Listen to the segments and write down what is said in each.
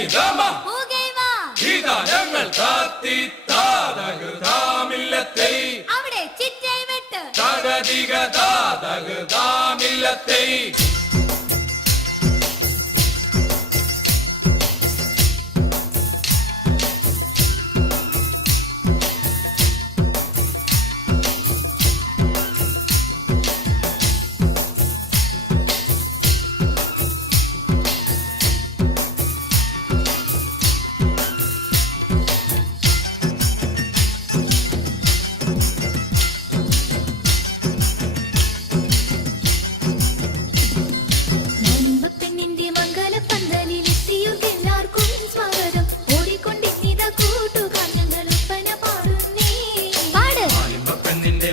സരിഗമ ഇതാ ഞങ്ങൾ താത്തിത്താതകുതാമില്ലത്തെ അവിടെ ചിറ്റൈ വെട്ട് തകതികതാതകുതാമില്ലത്തെ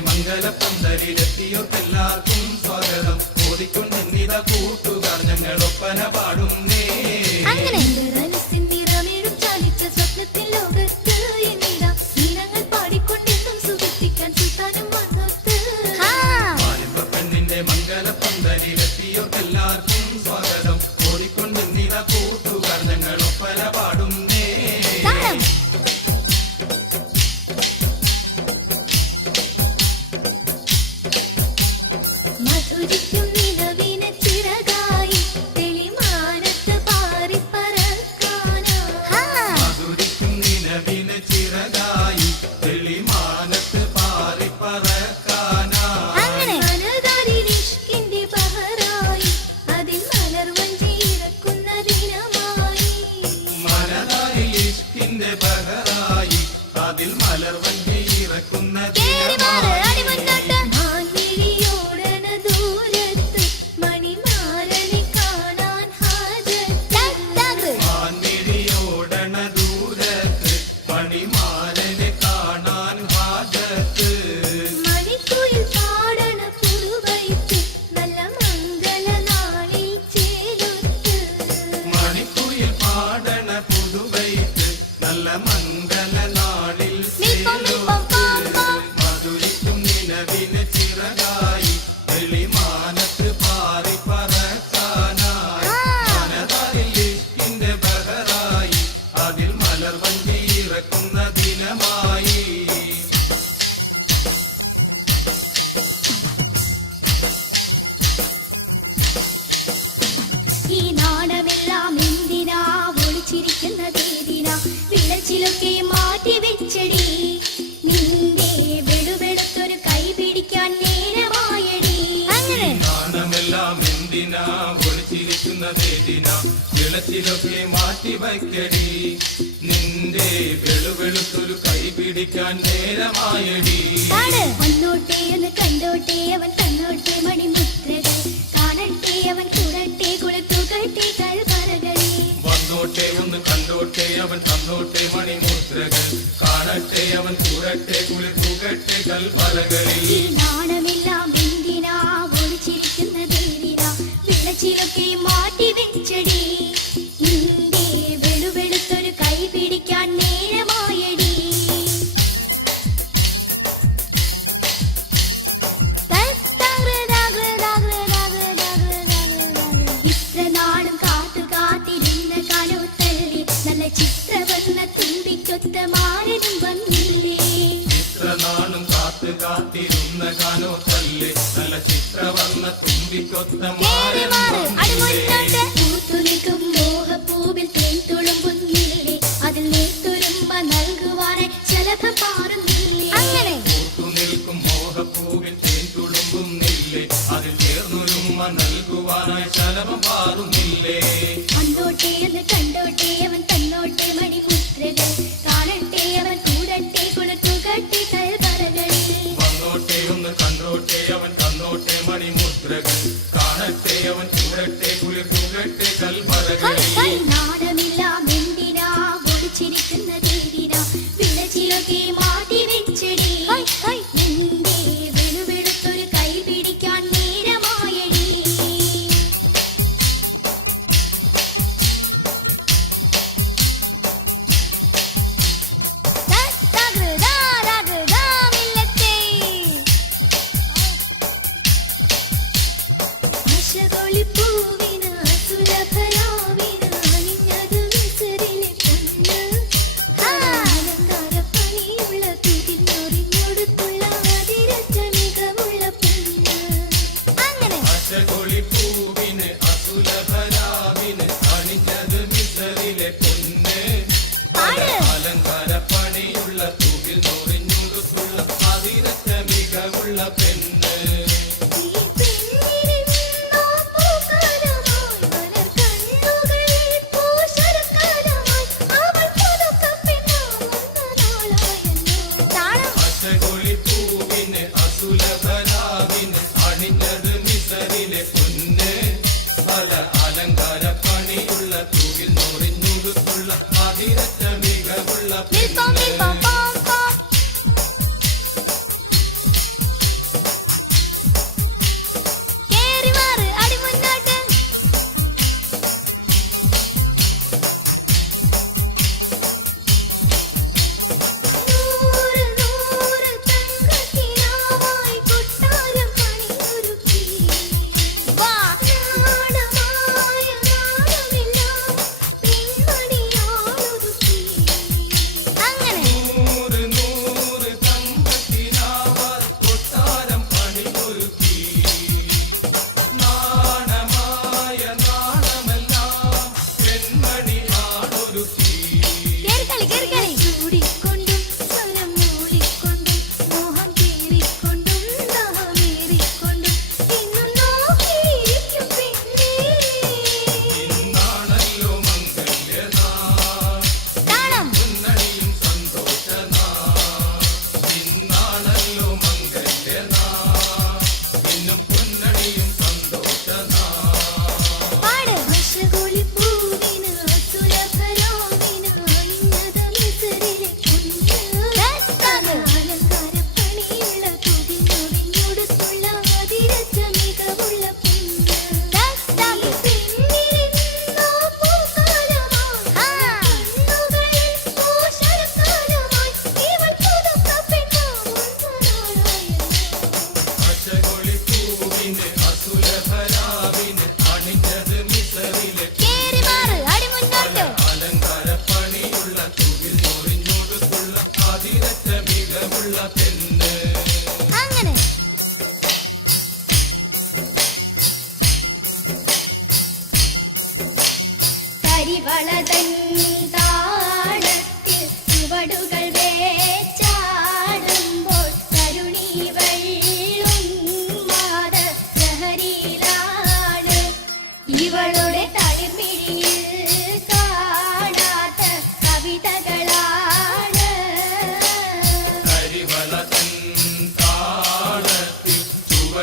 മംഗലപ്പന്തലിലെത്തിയോർക്കെല്ലാവർക്കും സ്വാഗതം. ഓടിക്കൊണ്ടിന്നിതാ കൂട്ടുകാർ ഞങ്ങൾ ഒപ്പന പാടുന്നേ. അങ്ങനെ നിറമിടും ചാലിച്ച സ്വപ്നത്തിൽ ലോകത്ത് ഇന്നിതാ ഈണങ്ങൾ പാടിക്കൊണ്ടെന്നും സുഖിപ്പിക്കാൻ സുൽത്താനും വന്നൊത്ത്. പെണ്ണിന്റെ മംഗലപ്പന്തലിലെത്തിയോർക്കെല്ലാവർക്കും സ്വാഗതം. ഓടിക്കൊണ്ടിന്നിതാ കൂട്ടുകാർ ഞങ്ങൾ ഒപ്പന പാടുന്നേ. മധുരിക്കും നിലവിന് ചിറകായി തെളിമാനത്ത് പാറിപ്പറക്കാനാ. മധുരിക്കും നിലവിന് ചിറകായി തെളിമാനത്ത് പാറിപ്പറക്കാനാ. മനതാരിലിഷ്കിന്റെ ബഹറായി അതിൽ മലർവഞ്ചി ഇറക്കുന്ന ദിനമായി. മനതാരിലിഷ്കിന്റെ ബഹറായി അതിൽ മലർവഞ്ചി ഇറക്കുന്ന കേറിമാറ് ദിനമായി. അടിമുന്നോട്ട്. മാൻമിഴിയോടണ ദൂരത്ത് മണിമാരനെ കാണാൻ ഹാജത്ത്. മാൻമിഴിയോടണ ദൂരത്ത് മണിമാരനെ കാണാൻ ഹാജത്ത്. മണിക്കുയിൽ പാടണ പുതുവൈത്ത് നല്ല മംഗളനാളിൽ ചേലൊത്ത്. മണിക്കുയിൽ പാടണ പുതുവൈത്ത് നല്ല മംഗളനാളിൽ ചേലൊത്ത്. മധുരിക്കും നിലവിന് ചിറകായി തെളിമാനത്ത് പാറിപ്പറക്കാനായി. മനതാരിൽ ഇഷ്കിന്റെ ബഹറായി അതിൽ മലർവഞ്ചി ഇറക്കുന്ന ദിനമായി. ഈ നാണമെല്ലാം എന്തിനാ ഒളിച്ചിരിക്കുന്നതേതിനാ വിളച്ചിലൊക്കെ മാറ്റി വെച്ചടി. നിന്റെ വെടുവെടുത്തൊരു കൈ പിടിക്കാൻ നേരമായടി. അങ്ങനെ നാണമെല്ലാം എന്തിനാ ഒളിച്ചിരിക്കുന്നതേതിനാ വിളച്ചിലൊക്കെ മാറ്റി വയ്ക്കടി. നിന്റെ വെളുവെളുത്തൊരു കൈ പിടിക്കാൻ നേരമായടി. വന്നോട്ടെ ഒന്ന് കണ്ടോട്ടെ അവൻ തന്നോട്ടെ മണിമുദ്രകൾ കാണട്ടെ അവൻ കൂടട്ടെ കുളിത്തുകട്ടെ കൽപ്പറകളെ. വന്നോട്ടെ ഒന്ന് കണ്ടോട്ടെ അവൻ തന്നോട്ടെ മണിമുദ്രകൾ കാണട്ടെ അവൻ കൂടട്ടെ കുളിർത്തുകട്ടെ കൽപ്പലകളിൽ. ഈ നാണമെല്ലാം എന്തിനാ ഒളിച്ചിരിക്കുന്നതേതിനാ വിളച്ചിലൊക്കെ മാറ്റി വെച്ചടി. നിന്റെ വെളുവെളുത്തൊരു കൈ പിടിക്കാൻ നേരമായടി. ഇത്ര നാളും കാത്തു കാത്തിരുന്ന കനോത്തല്ലേ നല്ല ചിത്രവർണ്ണ തുമ്പിക്കൊത്ത മാരനും വന്നില്ലേ. ഇത്ര നാളും കാത്തു കാത്തിരുന്ന കാനോത്തല്ലേ നല്ല ചിത്രവർണ്ണ തുമ്പിക്കൊത്ത പൂത്തുനിൽക്കും മോഹപ്പൂവിൽ തേൻ തുളുമ്പുന്നില്ലേ അതിൽ നേർത്തുരുമ്പ നൽകുവാനായി ശലഭം പാറുന്നില്ലേ. അങ്ങനെ പൂത്തുനിൽക്കും മോഹപ്പൂവിൽ തേൻ തുളുമ്പുന്നില്ലേ അതിൽ ചേർന്നൊരുമ്മ നൽകുവാനായി ശലഭം പാറുന്നില്ലേ. കണ്ടോട്ടെ എന്ന് കണ്ടോട്ടെ അവൻ തന്നോട്ടെ മണിമുദ്രകൾ കാണട്ടെ അവൻ കൂടട്ടെ കുളിർത്തുകട്ടെ കൽപ്പറകളിൽ. വന്നോട്ടെ ഒന്ന് കണ്ടോട്ടെ അവൻ തന്നോട്ടെ മണിമുദ്രകൾ കാണട്ടെ അവൻ കൂടട്ടെ കുളിർത്തുകട്ടെ കൽപ്പറകളിൽ. നാടമെല്ലാം എന്തിനാ ഒളിച്ചിരിക്കുന്നതേതിനാ വിളച്ചിലൊക്കെ മാറ്റി വെച്ചടി. നിന്റെ വെളുവെളുത്തൊരു കൈ പിടിക്കാൻ നേരമായടി. പൂവിന സുലഭരാവിന അണിഞ്ഞതു വിസരി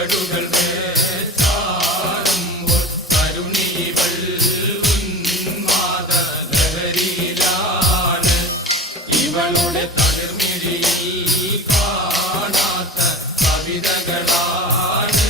ചുവടുകൾ വേച്ചാടുമ്പോൾ തരുണീവൾ ഉന്മാദ ലഹരിയിലാണ്. ഇവളുടെ തളിർമിഴിയിൽ കാണാത്ത കവിതകളാണ്.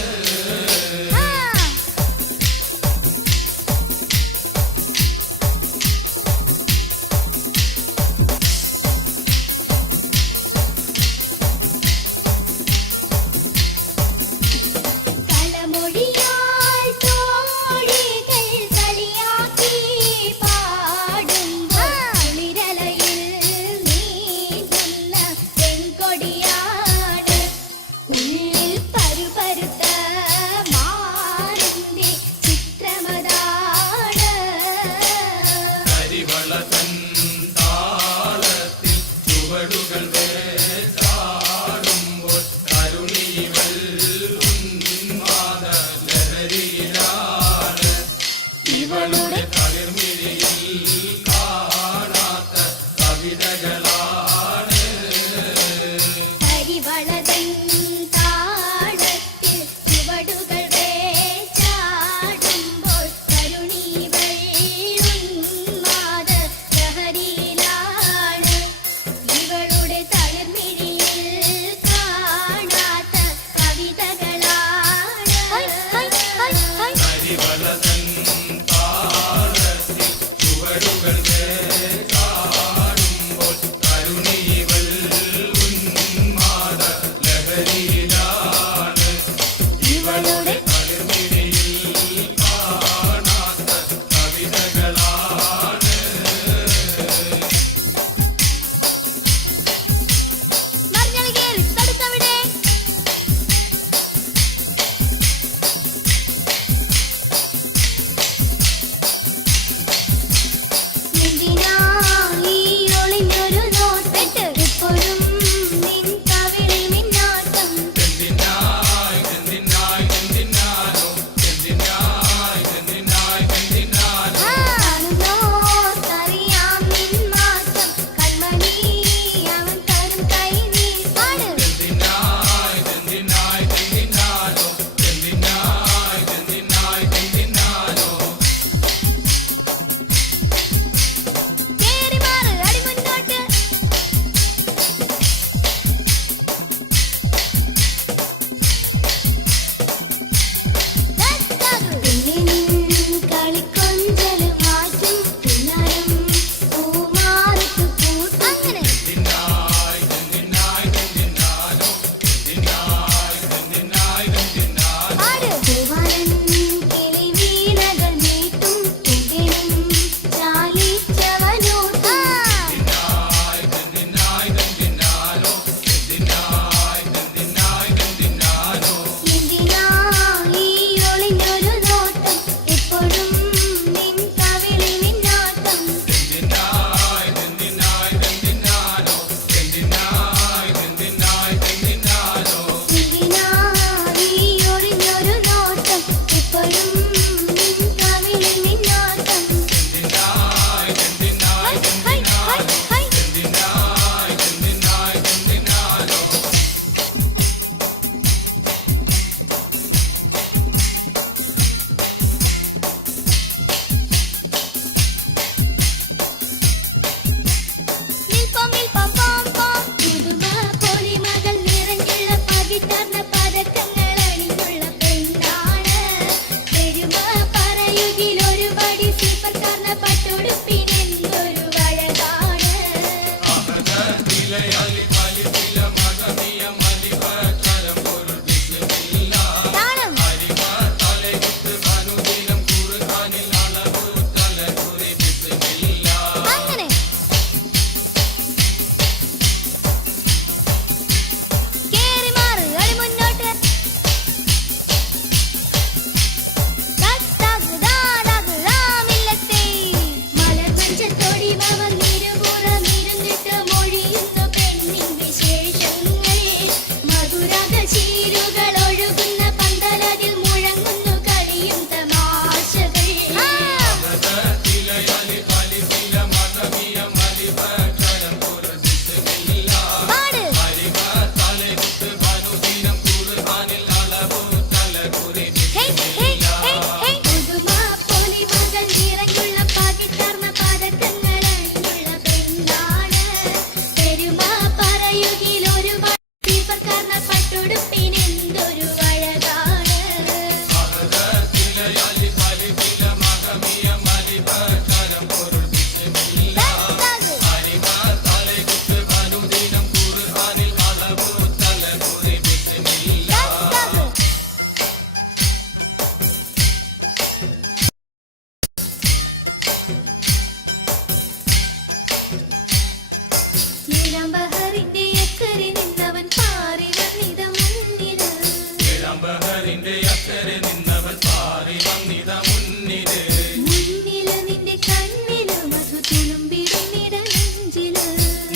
ബഹറിന്റെ അക്കരെ നിന്നവൻ പാറി വന്നിത മുന്നില് മുന്നില് നിന്റെ കണ്ണില് മധു തുളുമ്പിടുന്നിട നെഞ്ചില്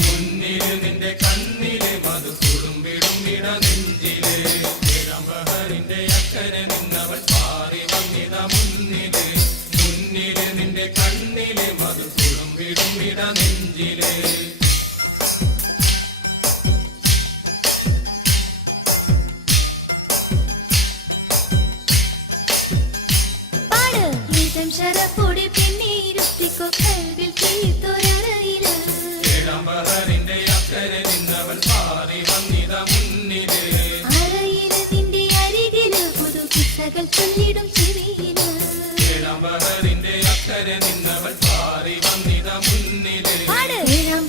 മുന്നില് നിന്റെ കണ്ണില് മധു തുളുമ്പിടുന്നിട നെഞ്ചില് ബഹറിന്റെ അക്കരെ നിന്നവൻ പാറി വന്നിത മുന്നില് മുന്നില് നിന്റെ കണ്ണില് മധു തുളുമ്പിടുന്നിട നെഞ്ചില് ശരപ്പൊടി പെണ്ണീരുത്തിക്കോ കൽവിൽ തീർത്തൊരറയില് ബഹറിന്റെ അക്കരെ നിന്നവൻ പാറി വന്നിത മുന്നില് അറയില് നിന്റെ അരികില് പുതു കിസ്സകൾ ചൊല്ലിടും ചെവിയില് ബഹറിന്റെ അക്കരെ നിന്നവൻ പാറി വന്നിത മുന്നില്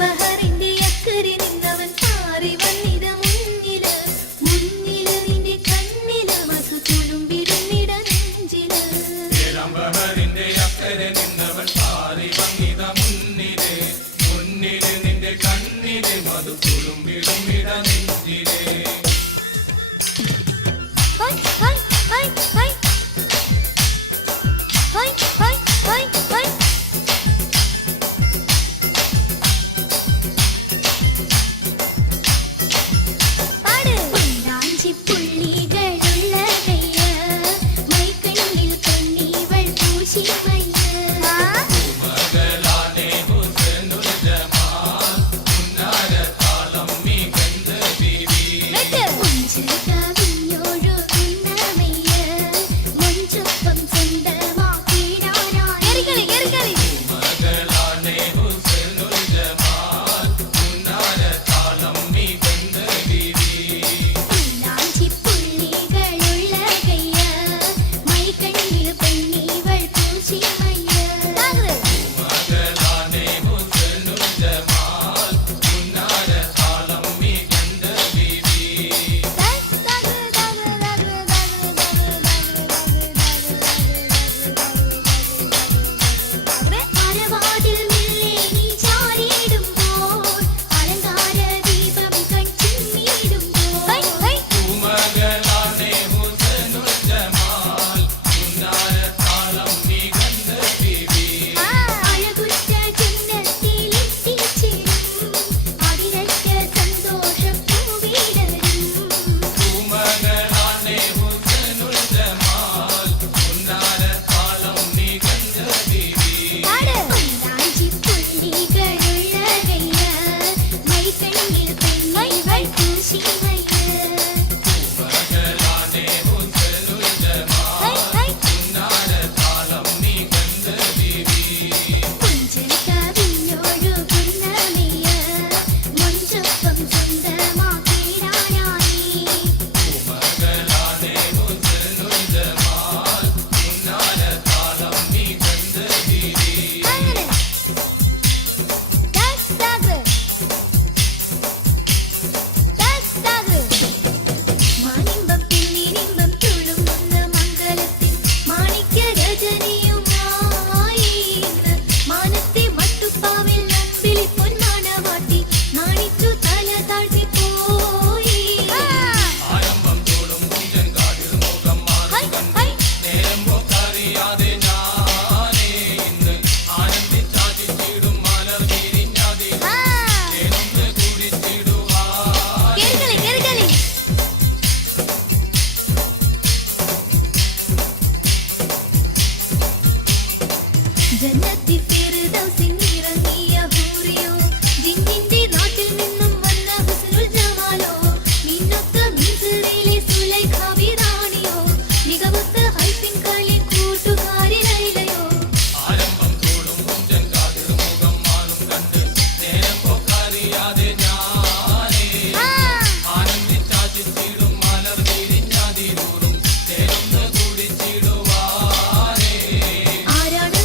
ബഹറിന്റെ അക്കരെ നിന്നവൻ പാറി വന്നിത മുന്നില് മുന്നില് നിന്റെ കണ്ണില് മധു തുളുമ്പിടുന്നിട നെഞ്ചില് ബഹറിന്റെ അക്കരെ നിന്നവൻ പാറി വന്നിത മുന്നില് മുന്നില് നിന്റെ കണ്ണില് മധു തുളുമ്പിടുമിട നെഞ്ചില് ഹൈ ഹൈ ഹൈ ഹൈ ഹൈ ഹൈ ഹൈ ഹൈ പാട് പുള്ളികളുള്ള കയ്യ മൈക്കണ്ണിൽ കണ്ണീവൾ പൂശി മയ്യ മകളാണേ ഹുസ്നുൽ ജമാൽ ഉന്നാര താളം മികந்த ബീവി മുഞ്ചകവിഞ്ഞോഴു കുന്നമയ്യ മുഞ്ചൊപ്പം സ്വന്തമാക്കിടാനായി മകളാണേ ഹുസ്നുൽ ജമാൽ ഉന്നാര താളം മികந்த ബീവി പുള്ളികളുള്ള കയ്യ മൈക്കണ്ണിൽ കണ്ണീവൾ പൂശി മയ്യ മകളാണേ ഹുസ്നുൽ ജമാൽ ഉന്നാര താളം മികந்த ബീവി അരവാതിൽ മെല്ലെ നീ ചാരിയിടുമ്പോൾ അലങ്കാര ദീപം കൺചിമ്മിയിടുമ്പോൾ മകളാണേ ഹുസ്നുൽ ജമാൽ ഉന്നാര താളം മികந்த ബീവി അഴകുറ്റ ജന്നത്തിലെത്തിച്ചിടും അതിരറ്റ സന്തോഷം പൂവിടരും മകളാണേ ഹുസ്നുൽ ജമാൽ ഉന്നാര താളം മികந்த ബീവി പുള്ളികളുള്ള കയ്യ മൈക്കണ്ണിൽ പെണ്ണൈവൾ പൂശി മയ്യ മകളാണേ ഹുസ്നുൽ ജമാൽ ഉന്നാര താളം മികந்த ബീവി മുഞ്ചകവിഞ്ഞോഴു കുന്നമയ്യ മുഞ്ചൊപ്പം സ്വന്തമാക്കിടാനായി മകളാണേ ഹുസ്നുൽ ജമാൽ ഉന്നാര താളം മികந்த ബീവി മാനിമ്പം പിന്നിനിമ്പം തുളുമ്പുന്ന മംഗളത്തിൽ മാണിക്യ രജനിയുമായി ഇന്ന് മാനത്തെ മട്ടുപ്പാവിൽ നമ്പിളി പൊന്മാണവാട്ടി നാണിച്ചു തല താഴ്ത്തിപ്പോയി ആരംഭം തോളും കുഞ്ചൻ കാടിൽ മുഖം മാറി കണ്ട് നേരം പോക്കറിയാതെ ഞാനേ ഇന്ന് ആനന്ദിച്ചാടിച്ചിടും മലർ വിരിഞ്ഞാതെ തേനൊന്ന് കുടിച്ചിടുവാൻ ജന്നത്തി ഫിർദൗസിൽ ഇറങ്ങിയ ഹൂറിയോ ജിന്നിന്റെ നാട്ടിൽ നിന്നും വന്ന ഹുസ്നുൽ ജമാലോ മിന്നൊത്ത മിസ്റിലെ സുലൈഖ റാണിയോ മികവുറ്റ ഹൈഫിൻ കളി കൂട്ടുകാരിലയോ ആരംഭം തോളും കുഞ്ചൻ കാടിൽ മുഖം മാറും കണ്ട് നേരം പോക്കറിയാതെ ഞാനേ ആനന്ദിച്ചാടിച്ചിടും മലർ വിരിഞ്ഞാതിരൂറും തേനൊന്ന് കുടിച്ചിടുവാനേ ആരാണ്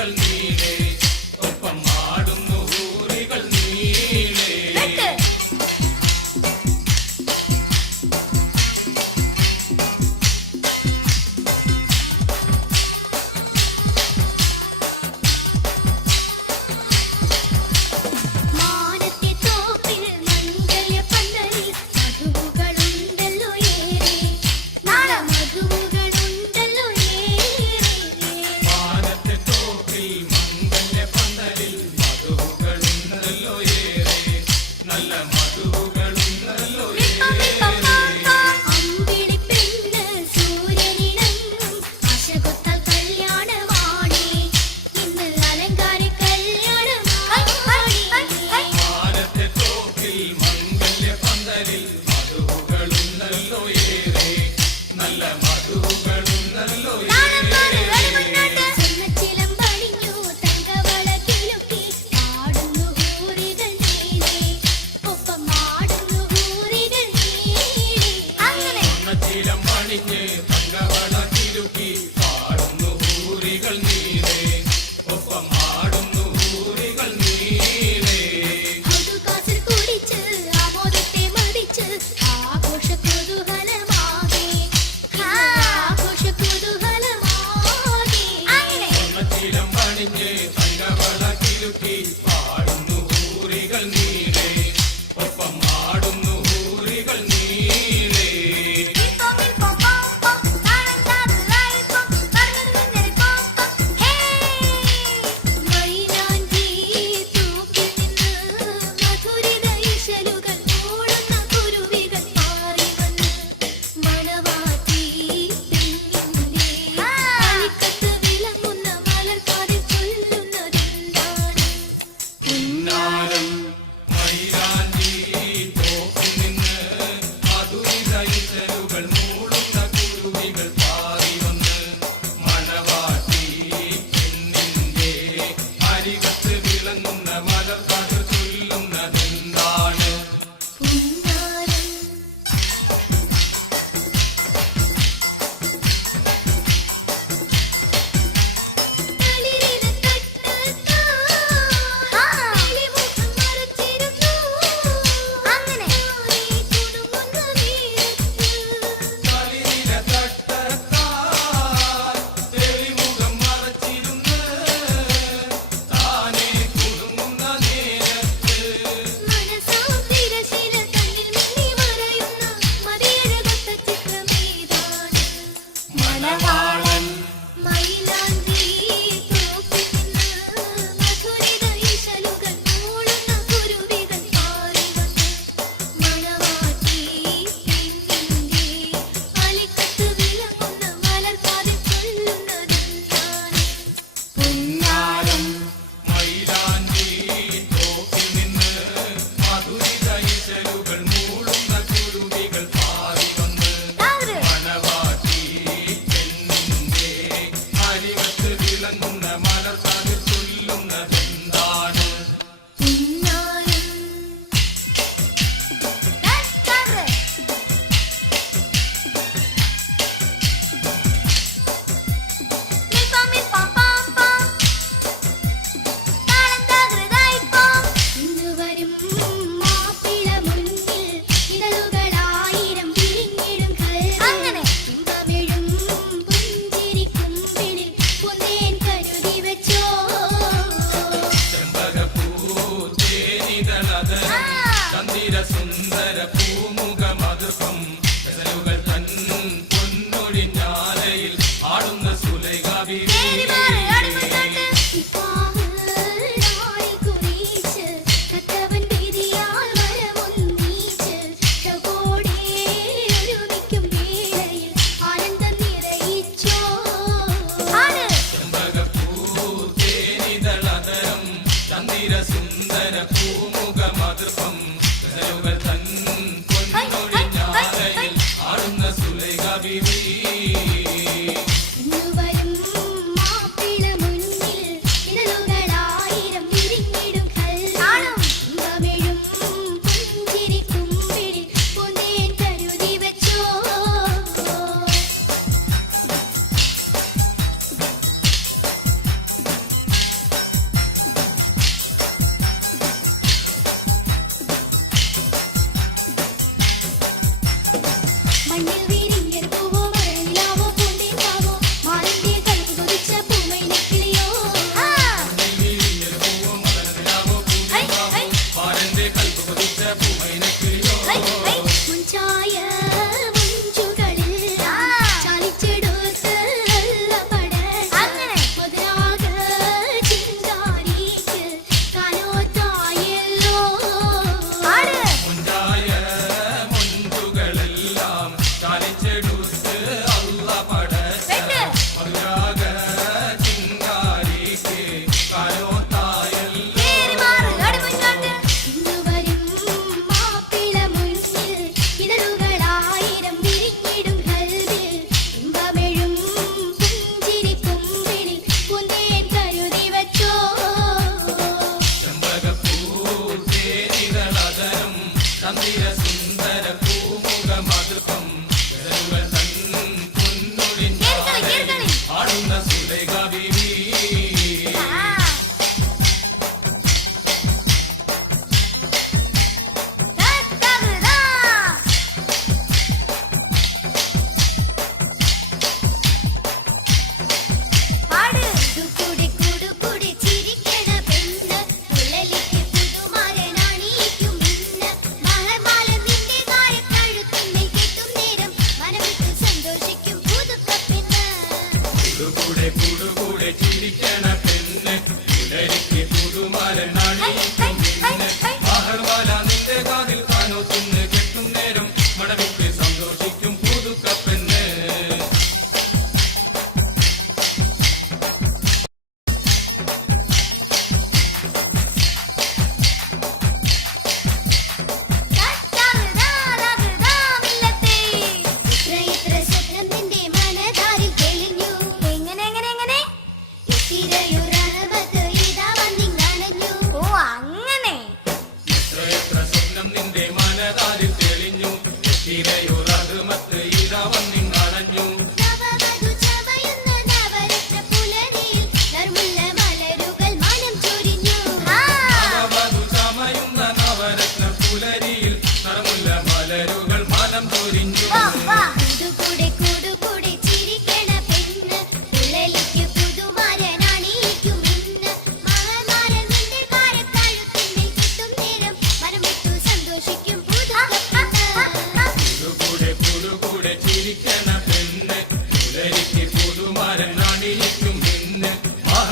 ഊരികൾ നീളെ ഒപ്പം ആടുന്നു ഊരികൾ നീളെ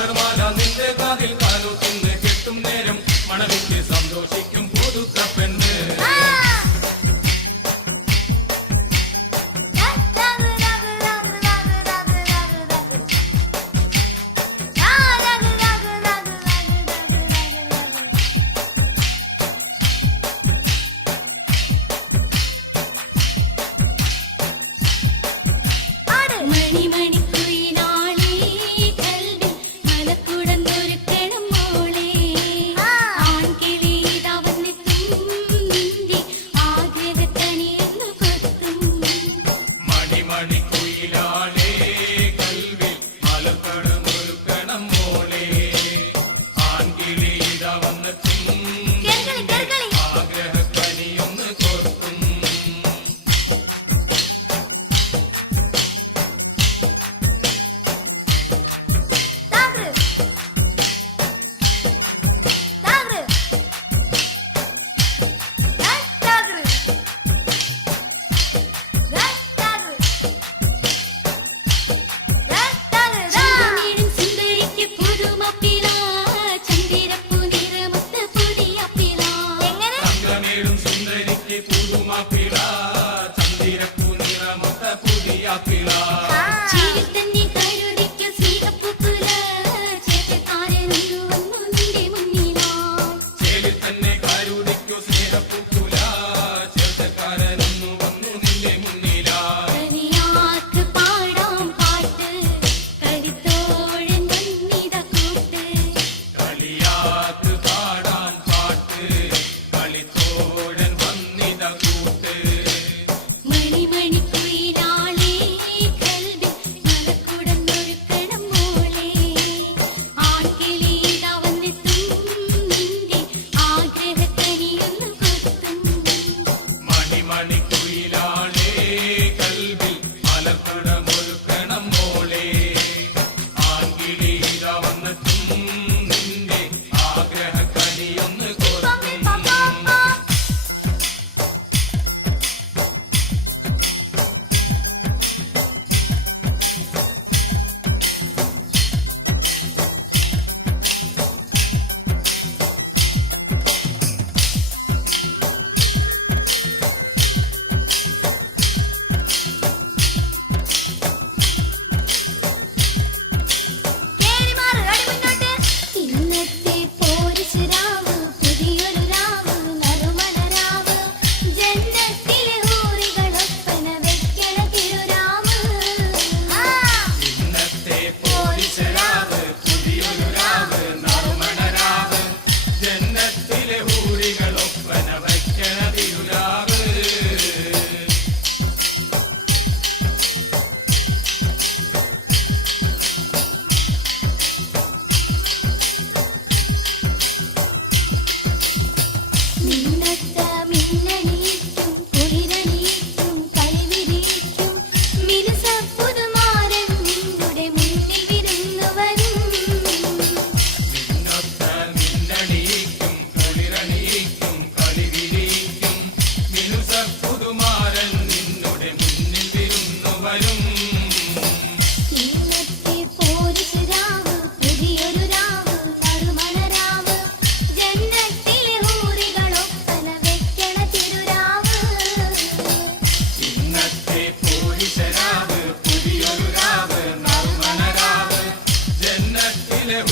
മലർമാല നിന്റെ കാതിൽ കാലൂത്തുന്ന് കെട്ടും നേരം മണവിച്ച് സന്തോഷിക്കും പുതുക്കപ്പെണ്ണ്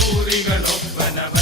ഊരികളൊപ്പന